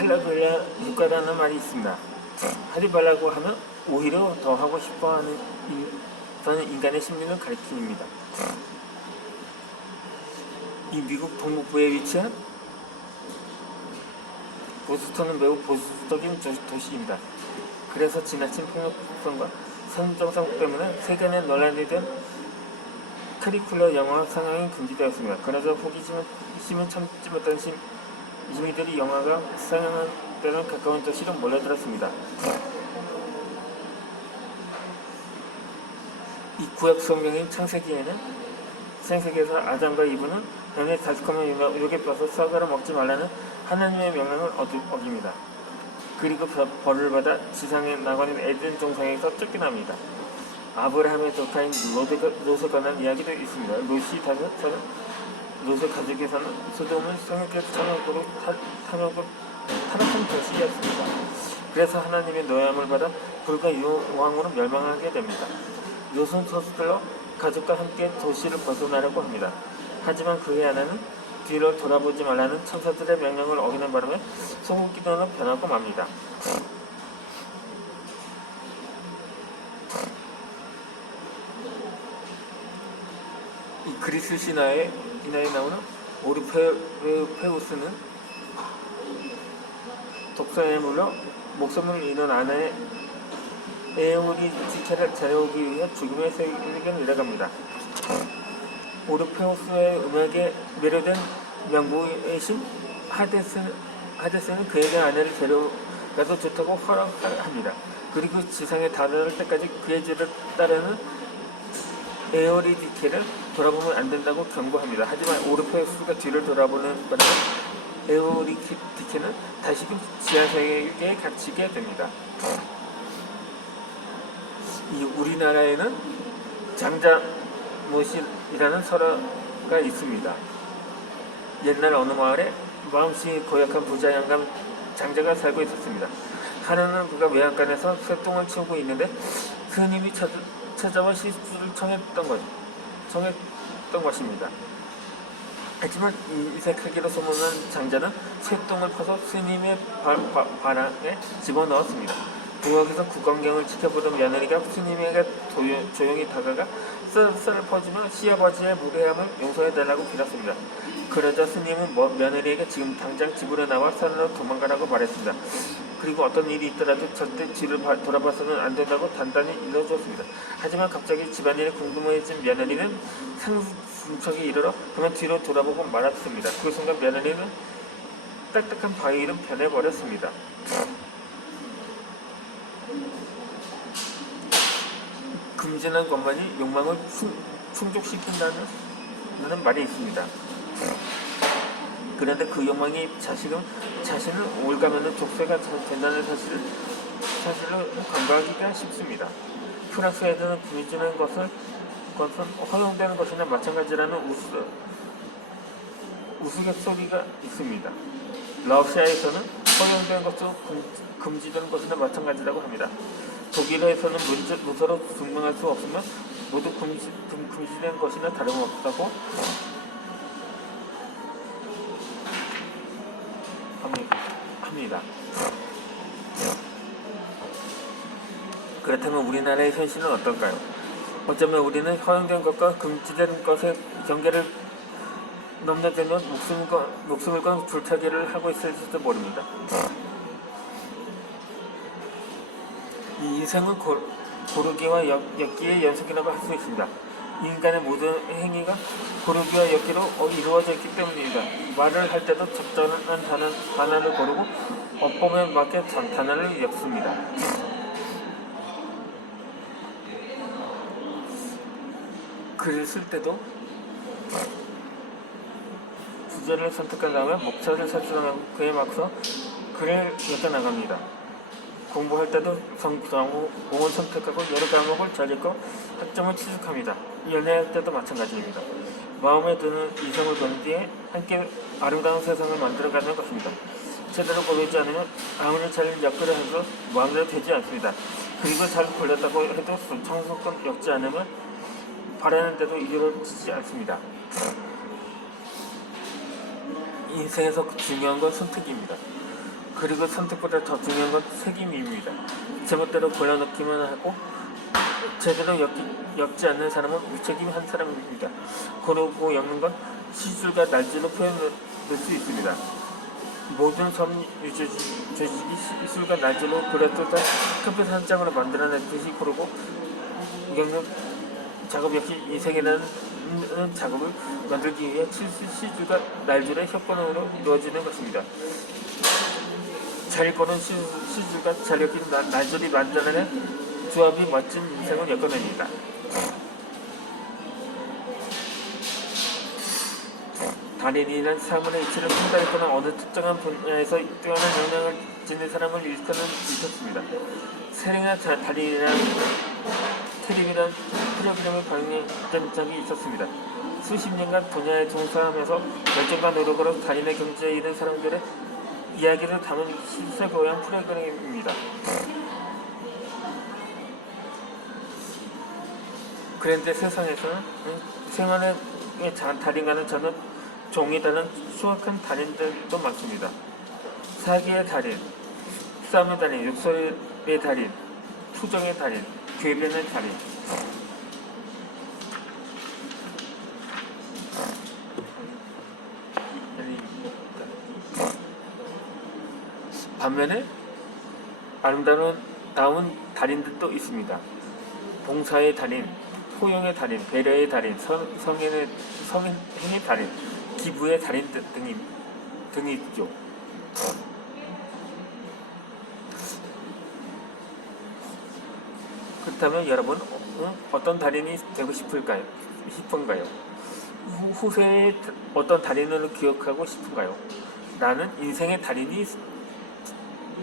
할라고야 효과라는 말이 있습니다. 하지 말라고 하면 오히려 더 하고 싶어하는 인간의 심리를 가리킵니다. 이 미국 동북부에 위치한 보스턴은 매우 보수적인 도시입니다. 그래서 지나친 폭력성과 선정성 때문에 세계 내 논란이 된 커리큘러 영화 상영이 금지되었습니다. 그러자 호기심은 참지 못한 시민들이 영화가 상영한 때는 가까운 도시로 몰려들었습니다. 이 구약 성경인 창세기에서 아담과 이브는 연애 달콤한 유혹에 빠져 사과를 먹지 말라는 하나님의 명령을 어깁니다. 그리고 벌을 받아 지상에 나가는 에덴 동산에서 쫓겨납니다. 아브라함의 조카인 롯에 관한 이야기도 있습니다. 롯의 가족에서는 소돔은 성역의 타락한 도시였습니다. 그래서 하나님의 노예함을 받아 불과 유황으로 멸망하게 됩니다. 롯은 서둘러 가족과 함께 도시를 벗어나려고 합니다. 하지만 그의 아내는 뒤를 돌아보지 말라는 천사들의 명령을 어기는 바람에 소금기둥으로 변하고 맙니다. 이 그리스 신화에 나오는 오르페우스는 독사에 물려 목숨을 잃은 아내 에우리디케를 데려오기 위해 죽음의 세계를 내려갑니다. 오르페우스의 음악에 매료된 명부이신 하데스는 그에게 아내를 데려가도 좋다고 허락합니다. 그리고 지상에 다다를 때까지 그의 뒤를 따르는 에우리디케를 돌아보면 안 된다고 경고합니다. 하지만 오르페우스가 뒤를 돌아보는 바람에 에우리디케는 다시금 지하세계에 갇히게 됩니다. 우리나라에는 장자못이라는 설화가 있습니다. 옛날 어느 마을에 마음씨 고약한 부자 양감 장자가 살고 있었습니다. 하루는 그가 외양간에서 쇠똥을 치우고 있는데 스님이 찾아와 시술을 청했던 것입니다. 하지만 이색하기로 소문난 장자는 쇠똥을 퍼서 스님의 바람에 집어넣었습니다. 부엌에서 구광경을 지켜보던 며느리가 스님에게 조용히 다가가 썰을 퍼주며 시아버지의 무례함을 용서해달라고 빌었습니다. 그러자 스님은 며느리에게 지금 당장 집으로 나와 산으로 도망가라고 말했습니다. 그리고 어떤 일이 있더라도 절대 뒤를 돌아봐서는 안 된다고 단단히 일러주었습니다. 하지만 갑자기 집안일이 궁금해진 며느리는 상중척에 이르러 그만 뒤로 돌아보고 말았습니다. 그 순간 며느리는 딱딱한 바위로 변해버렸습니다. 금진한 것만이 욕망을 충족시킨다는 말이 있습니다. 그런데 그 욕망이 자신을 올가매는 족쇄가 된다는 사실로 간과하기가 쉽습니다. 프랑스에서는 금지는 것은 허용되는 것이나 마찬가지라는 우스갯소리가 있습니다. 러시아에서는 허용되는 것도 금지되는 것이나 마찬가지라고 합니다. 독일에서는 문서로 증명할 수 없으면 모두 금지된 것이나 다름없다고 합니다. 그렇다면 우리나라의 현실은 어떨까요? 어쩌면 우리는 허용된 것과 금지된 것의 경계를 넘나들면 목숨을 건 불타기를 하고 있을지도 모릅니다. 이 인생은 고르기와 엮기의 연속이라고 할 수 있습니다. 인간의 모든 행위가 고르기와 엮기로 이루어져 있기 때문입니다. 말을 할 때도 적절한 단어를 고르고 어법에 맞게 단어를 엮습니다. 글을 쓸 때도 주제를 선택하려면 목차를 설정하고 그에 맞서 글을 엮어나갑니다. 공부할 때도 공을 선택하고 여러 과목을 잘 읽고 학점을 취득합니다. 연애할 때도 마찬가지입니다. 마음에 드는 이성을 본 뒤에 함께 아름다운 세상을 만들어가는 것입니다. 제대로 고르지 않으면 아무리 잘 엮으려 해도 마음대로 되지 않습니다. 그리고 잘 골랐다고 해도 정성껏 엮지 않으면 바라는 대로 이루어지지 않습니다. 인생에서 중요한 건 선택입니다. 그리고 선택보다 더 중요한 건 책임입니다. 제멋대로 골라넣기만 하고 제대로 엮지 않는 사람은 무책임한 사람입니다. 고르고 엮는 건 시술과 날조로 표현할 수 있습니다. 모든 섬 조직이 시술과 날조로 그려뜯어 컴퓨터 한 장으로 만들어냈듯이 고르고 엮는 작업 역시 이 세계라는 작업을 만들기 위해 시술과 날조의 협건으로 이루어지는 것입니다. 잘 고른 시술과 잘 엮인 날조를 만들어낸 조합이 멋진 인생을 엮어냅니다. 달인이란 사물의 이치를 판단했거나 어느 특정한 분야에서 뛰어난 영향을 지닌 사람을 일컫습니다. 세랭아 달인이란 트립이란 프로그램을 발명한 적이 있었습니다. 수십 년간 분야에 종사하면서 열정과 노력으로 달인의 경지에 이른 사람들의 이야기를 담은 실생활 프로그램입니다. 그런데 세상에서는 생활의 달인과는 저는 종이 다른 수확한 달인들도 많습니다. 사기의 달인, 싸움의 달인, 욕설의 달인, 투정의 달인, 궤변의 달인. 반면에 아름다운 달인들도 있습니다. 봉사의 달인, 포용의 달인, 배려의 달인, 성행의 달인, 기부의 달인 등이 있죠. 그렇다면 여러분 어떤 달인이 되고 싶은가요? 후세의 어떤 달인을 기억하고 싶은가요? 나는 인생의 달인이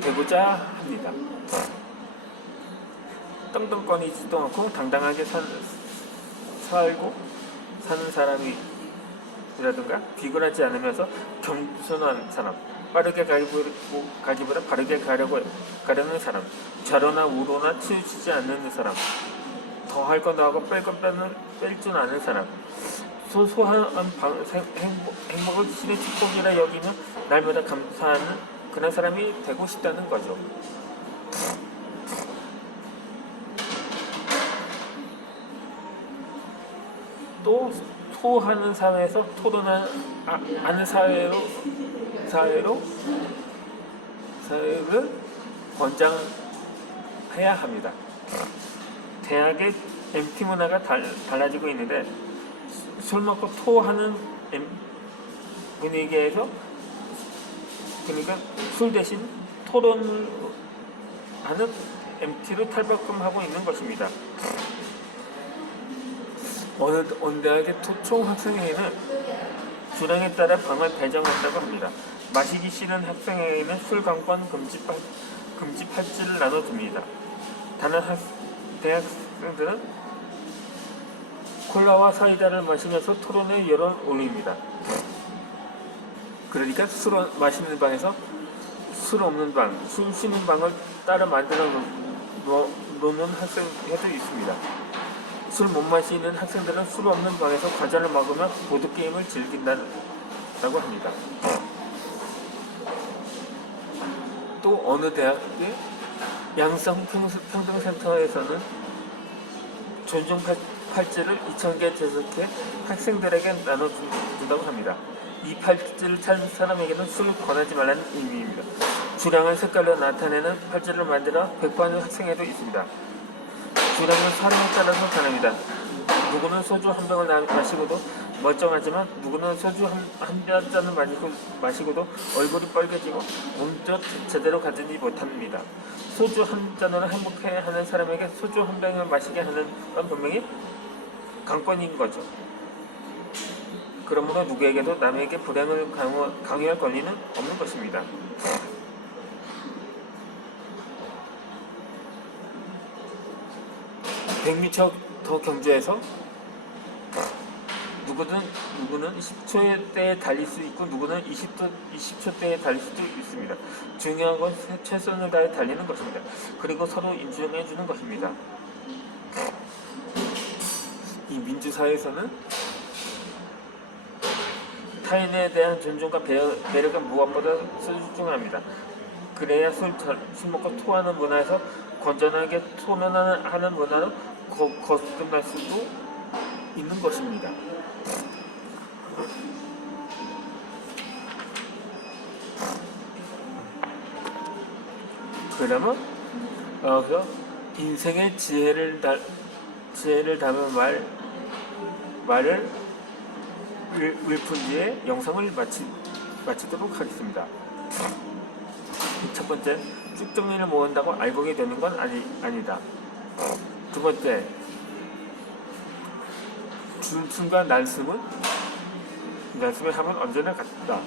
되고자 합니다. 떵떵거리지도 않고 당당하게 살고 사는 사람이라든가 비굴하지 않으면서 겸손한 사람, 빠르게 가기보다 바르게 가려는 사람, 좌로나 우로나 치우치지 않는 사람, 더 할 건 더하고 뺄 건 뺄 줄 아는 사람, 소소한 행복을 신의 축복이라 여기며 날마다 감사하는 그런 사람이 되고 싶다는 거죠. 또 소하는 사회에서 토론하는 사회를 권장해야 합니다. 대학의 MT 문화가 달라지고 있는데 술 먹고 토하는 분위기에서 그러니까 술 대신 토론을 하는 MT를 탈바꿈하고 있는 것입니다. 어느 대학의 총학생회의는 주량에 따라 방을 배정한다고 합니다. 마시기 싫은 학생회의는 술 강권 금지 팔찌를 나눠줍니다. 다른 대학생들은 콜라와 사이다를 마시면서 토론에 열을 올립니다. 그러니까 술 마시는 방에서 술 없는 방, 술 쉬는 방을 따로 만들어 놓는 학생회도 있습니다. 술 못 마시는 학생들은 술 없는 방에서 과자를 먹으며 보드게임을 즐긴다고 합니다. 또 어느 대학의 양성평등센터에서는 존중 팔찌를 2,000개 제작해 학생들에게 나눠준다고 합니다. 이 팔찌를 찬 사람에게는 술을 권하지 말라는 의미입니다. 주량을 색깔로 나타내는 팔찌를 만들어 배포하는 학생회도 있습니다. 주량은 사람에 따라서 다릅니다. 누구는 소주 한 병을 마시고도 멀쩡하지만 누구는 소주 한 잔을 마시고도 얼굴이 빨개지고 몸도 제대로 가지지 못합니다. 소주 한 잔으로 행복해하는 사람에게 소주 한 병을 마시게 하는 건 분명히 강권인 거죠. 그러므로 누구에게도 남에게 불행을 강요할 권리는 없는 것입니다. (100m) 더 경주에서 누구는 10초대에 달릴 수 있고 누구는 20초대에 달릴 수도 있습니다. 중요한 건 최선을 다해 달리는 것입니다. 그리고 서로 인정해주는 것입니다. 이 민주사회에서는 타인에 대한 존중과 배려가 무엇보다 소중합니다. 그래야 술 먹고 토하는 문화에서 건전하게 소변하는 문화로 거듭날 수도 있는 것입니다. 그러면 그 인생의 지혜를 담은 말을 읊은 뒤에 영상을 마치도록 하겠습니다. 첫 번째, 쭉정이를 모은다고 알곡이 되는 건 아니다. 두 번째, 준순과 날숨의 합은 언제나 같다.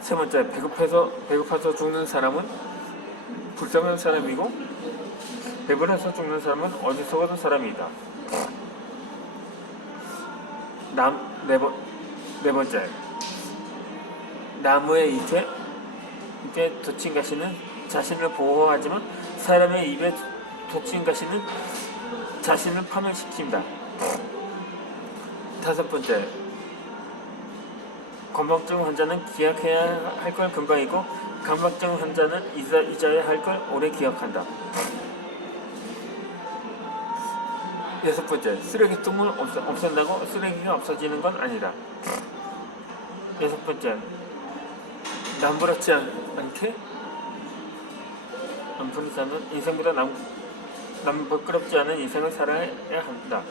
세 번째, 배고파서 죽는 사람은 불쌍한 사람이고 배불러서 죽는 사람은 어리석은 사람이다. 네 번째, 나무의 잎에 돋친 가시는 자신을 보호하지만 사람의 입에 돋친 가시는 자신을 파멸시킨다. 다섯 번째, 건망증 환자는 기약해야 할 걸 금방 잊고 강박증 환자는 잊어야 할 걸 오래 기억한다. 여섯 번째, 쓰레기통을 없앤다고 쓰레기가 없어지는 건 아니다. 여섯 번째, 남부럽지 않게 남부르자는 인생보다 부끄럽지 않은 인생을 살아야 한다.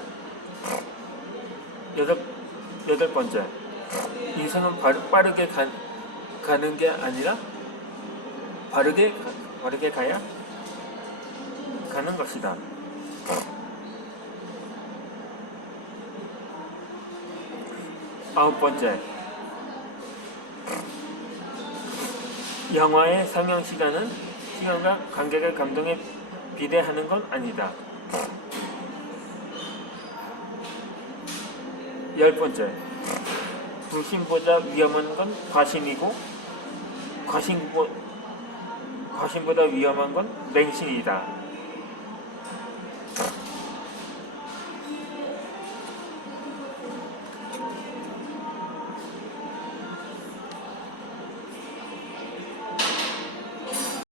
여덟 번째, 인생은 빠르게 가는 게 아니라 바르게 가야 가는 것이다. 아홉 번째, 영화의 상영 시간과 관객의 감동에 비례하는 건 아니다. 열 번째, 불신보다 위험한 건 과신이고 과신보다 위험한 건 맹신이다.